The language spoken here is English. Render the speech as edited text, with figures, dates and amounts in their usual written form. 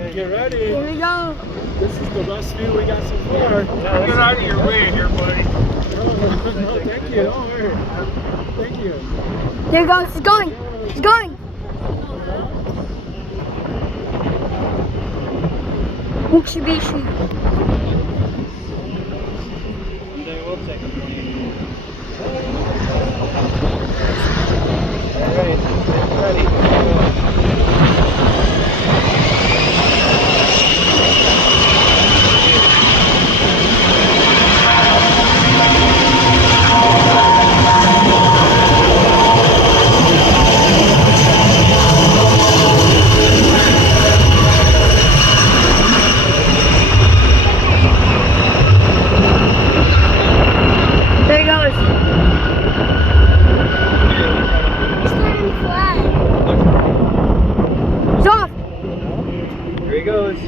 Get ready. Here we go. This is the best view we got so far. Get out of your way here, buddy. No, thank you. Don't worry. Thank you. There it goes. It's going. It's going. Mitsubishi. Someday we'll take a plane. All right, get ready. There it goes. It's starting to fly. It's off. Here he goes.